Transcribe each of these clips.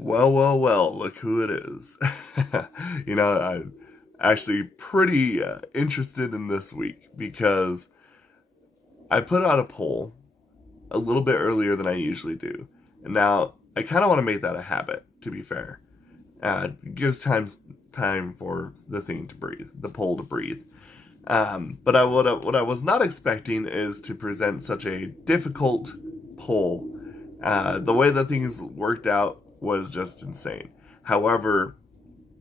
Well, well, well, look who it is. I'm actually pretty interested in this week because I put out a poll a little bit earlier than I usually do. And now I kind of want to make that a habit, to be fair. It gives time for the thing to breathe, the poll to breathe. But what I was not expecting is to present such a difficult poll. The way that things worked out was just insane. However,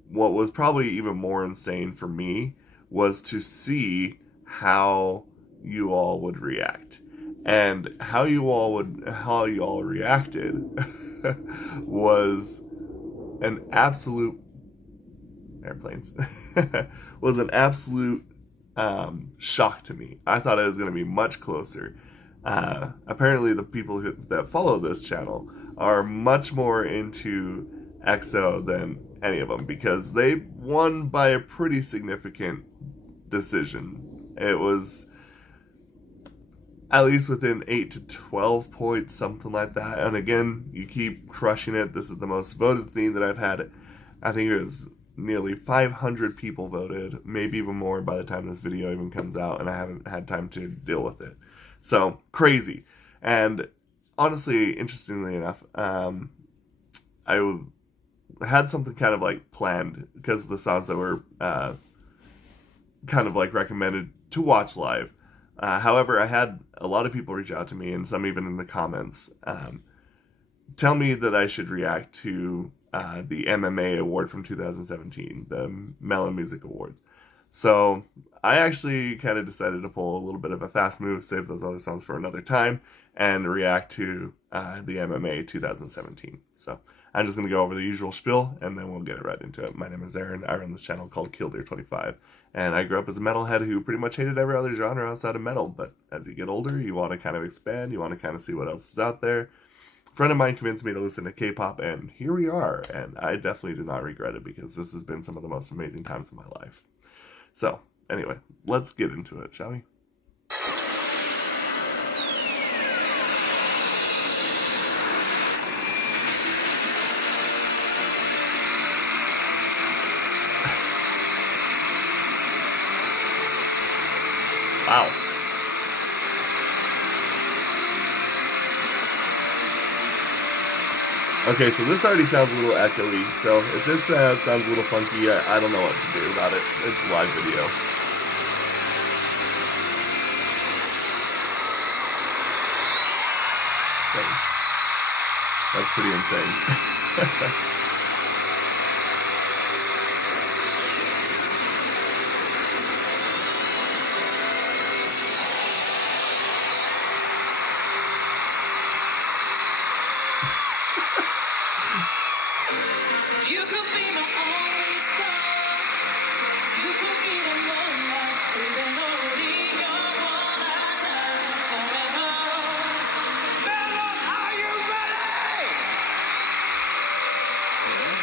what was probably even more insane for me was to see how you all would react. And how you all reacted was an absolute airplanes was an absolute shock to me. I thought it was going to be much closer. Apparently, the people that follow this channel are much more into EXO than any of them because they won by a pretty significant decision. It was at least within 8 to 12 points, something like that. And again, you keep crushing it. This is the most voted thing that I've had. I think it was nearly 500 people voted, maybe even more by the time this video even comes out, and I haven't had time to deal with it. So, crazy. And honestly, interestingly enough, I had something kind of like planned because of the songs that were kind of like recommended to watch live. However, I had a lot of people reach out to me, and some even in the comments, tell me that I should react to the MMA award from 2017, the Melon Music Awards. So I actually kind of decided to pull a little bit of a fast move, save those other songs for another time, and react to the MMA 2017. So I'm just going to go over the usual spiel, and then we'll get right into it. My name is Aaron. I run this channel called Killdeer25, and I grew up as a metalhead who pretty much hated every other genre outside of metal, but as you get older, you want to kind of expand, you want to kind of see what else is out there. A friend of mine convinced me to listen to K-pop, and here we are, and I definitely do not regret it because this has been some of the most amazing times of my life. So, anyway, let's get into it, shall we? Wow. Okay, so this already sounds a little echoey, so if this sounds a little funky, I don't know what to do about it. It's a live video. Okay. That's pretty insane. You could be my only star. You could be the moonlight, even though you're 원하잖아 forever. Melon, are you ready?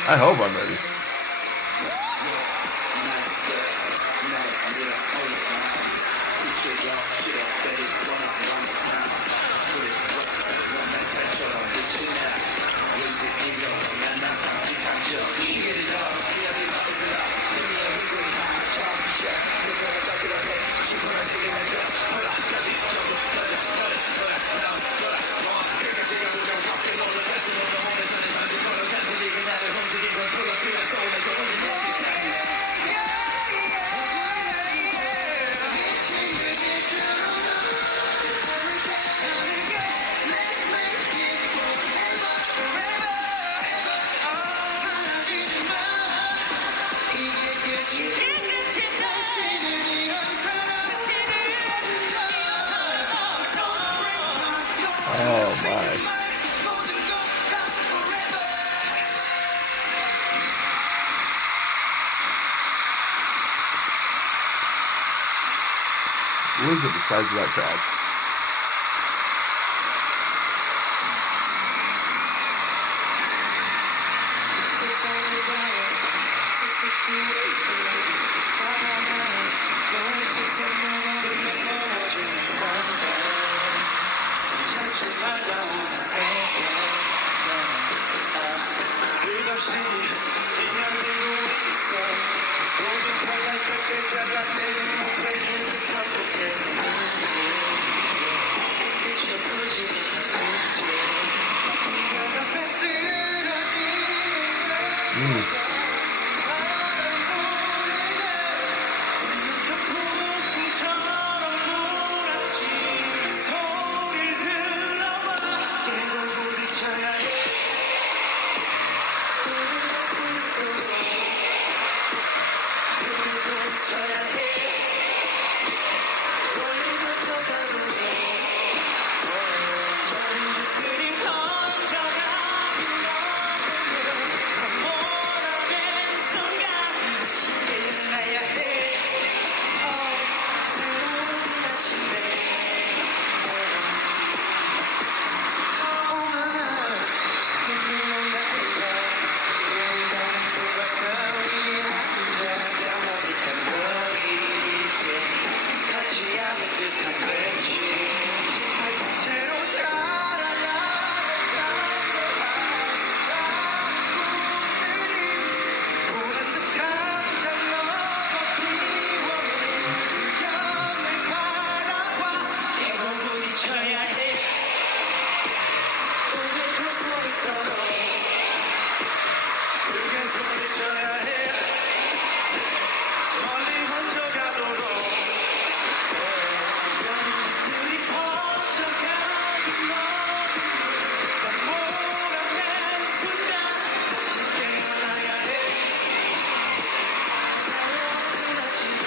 I hope I'm ready. Oh my. Look at the size of that crowd. 없이 이어지고 있어 모든 칼날 끝에 잘라내지 못해 계속 반복되는 문제 잊혀보지 못한 숙제 뼈 앞에 쓰러지는 말한 소리가 뒤에서 폭풍처럼 몰아치는 소리를 들어봐 깨고 부딪혀야 해 부딪혀야 해 걸리면 져가도 저린 빛들이 번져가는 너에게 몰아낸 순간 다시 깨어나야 해 새로운 아침에 어머나 지금은 날라 우리랑 죽었어 이 앉아 뼈마득한 거리에 닿지 않을 듯한 외침 깃발봉채로 자라나는 간절한 꿈들이 보란 듯한 장로가 피워낸 불경을 바라봐 깨고 부딪혀야 해 오늘 그 소리도록 크게 소리쳐야 해 멀리 먼저 가도록 별빛들이 번져가는 너를 몰아낸 순간 다시 깨어나야 해 새로운 아침에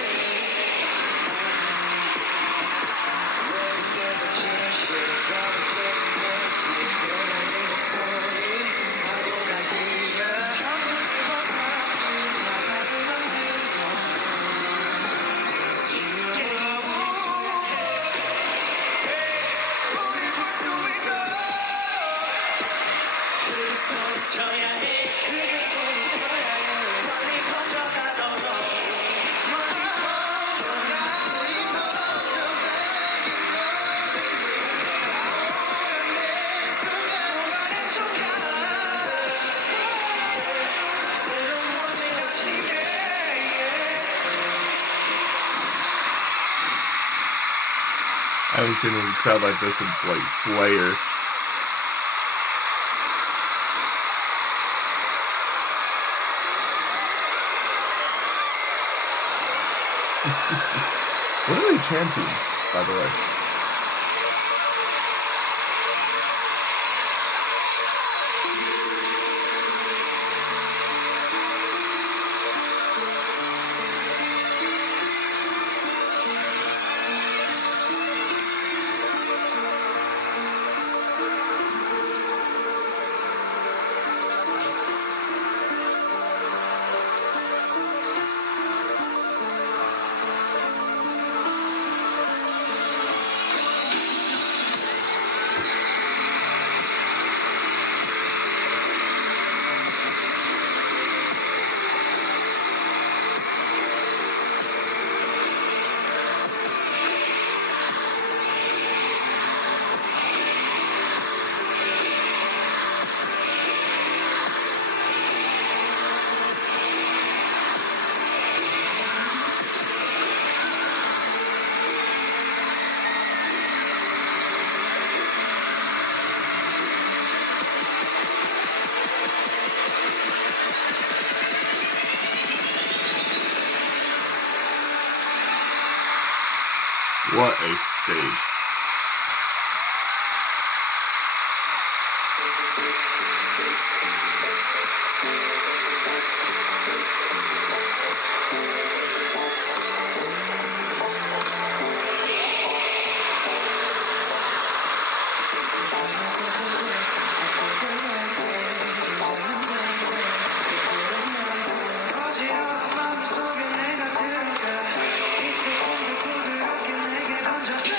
외울 때도 진실 가르쳐진 거지 그녀의 목소리 파도가 이어 전부 집어삼킨 바다를 만든 건 우리 볼수 있도록 크게 소리쳐야 해 크게 소리쳐야 해 멀리 번져가도록 멀리 몰아낸 순간 새로운 멋진 아침에 I haven't seen a crowd like this since like Slayer. What are they chanting, by the way? What a stage. 어지러운 마음속에 내가 들어가 이 소금도 부드럽게 내게 던져줘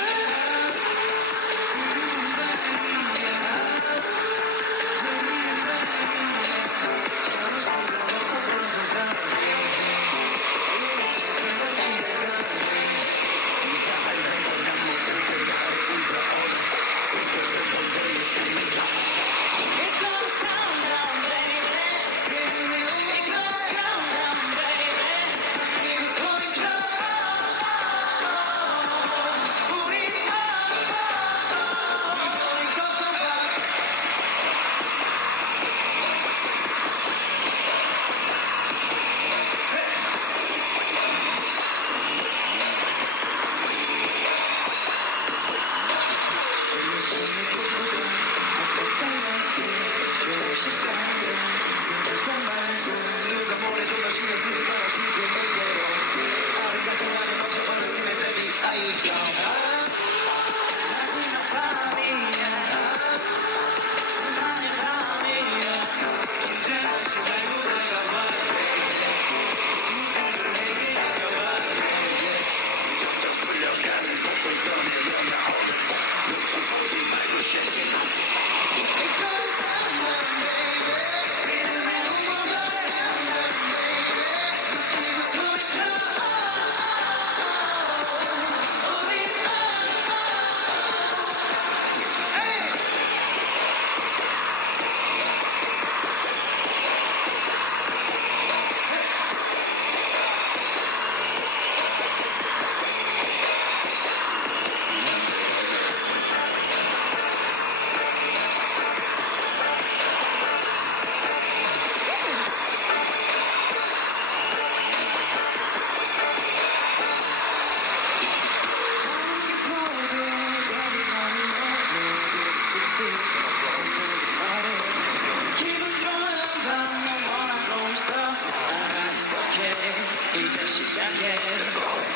시작해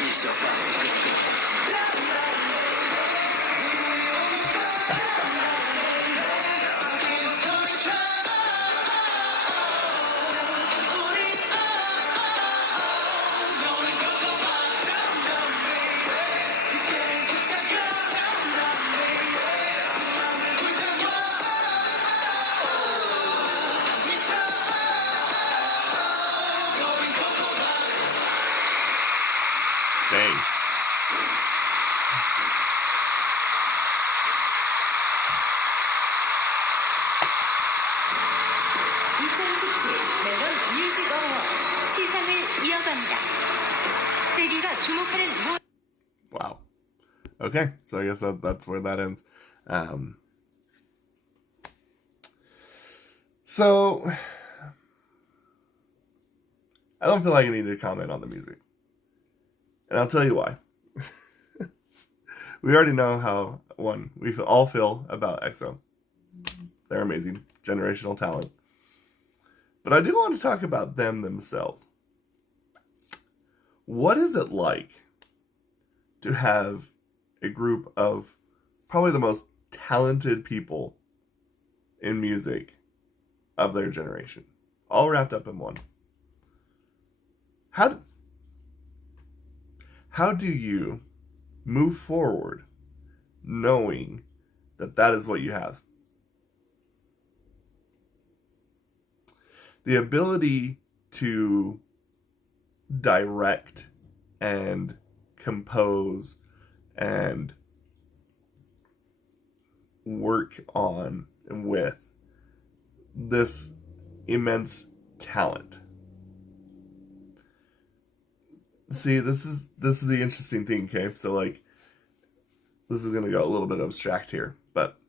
있어봐 Dang. 멜론 뮤직 어워드 시상을 이어갑니다. 세계가 주목하는 Wow. Okay, so I guess that's where that ends. So I don't feel like I need to comment on the music. And I'll tell you why. We already know how, one, we all feel about EXO. They're amazing, generational talent. But I do want to talk about them themselves. What is it like to have a group of probably the most talented people in music of their generation, all wrapped up in one? How do you move forward knowing that that is what you have? The ability to direct and compose and work on and with this immense talent. See, this is the interesting thing, okay? So like this is going to go a little bit abstract here, but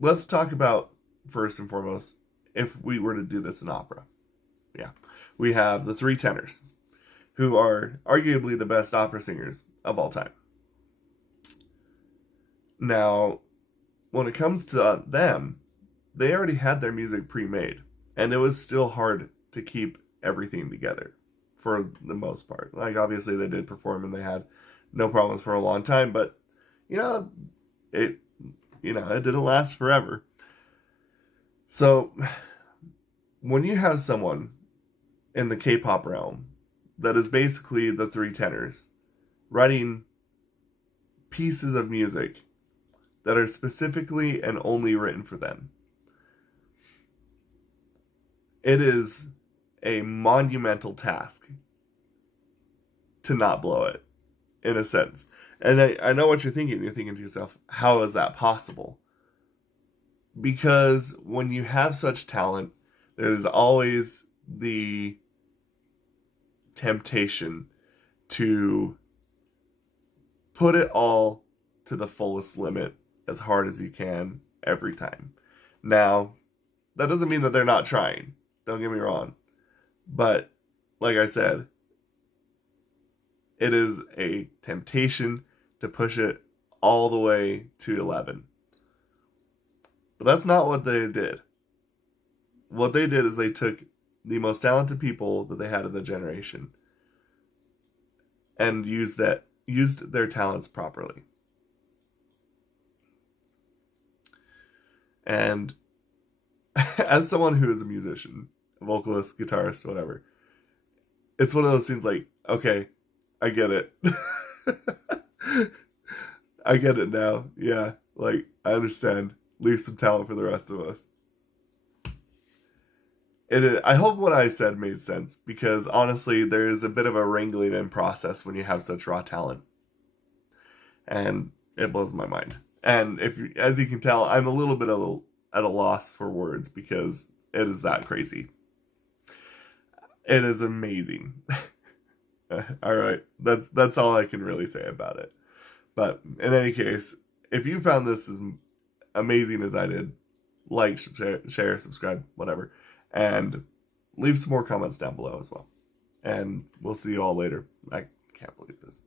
let's talk about first and foremost if we were to do this in opera. Yeah. We have the three tenors who are arguably the best opera singers of all time. Now, when it comes to them, they already had their music pre-made, and it was still hard to keep everything together for the most part. Like, obviously they did perform and they had no problems for a long time, but it didn't last forever. So when you have someone in the K-pop realm that is basically the three tenors writing pieces of music that are specifically and only written for them, it is a monumental task to not blow it, in a sense. And I know what you're thinking. You're thinking to yourself, how is that possible? Because when you have such talent, there's always the temptation to put it all to the fullest limit as hard as you can every time. Now, that doesn't mean that they're not trying. Don't get me wrong. But, like I said, it is a temptation to push it all the way to 11. But that's not what they did. What they did is they took the most talented people that they had in the generation and used their talents properly. And as someone who is a musician, vocalist, guitarist, whatever, it's one of those things like, okay, I get it. I get it now. Yeah, like, I understand. Leave some talent for the rest of us. I hope what I said made sense, because honestly, there is a bit of a wrangling in process when you have such raw talent. And it blows my mind. And as you can tell, I'm a little bit at a loss for words, because it is that crazy. It is amazing. All right, that's all I can really say about it. But in any case, if you found this as amazing as I did, like, share, subscribe, whatever, and leave some more comments down below as well. And we'll see you all later. I can't believe this.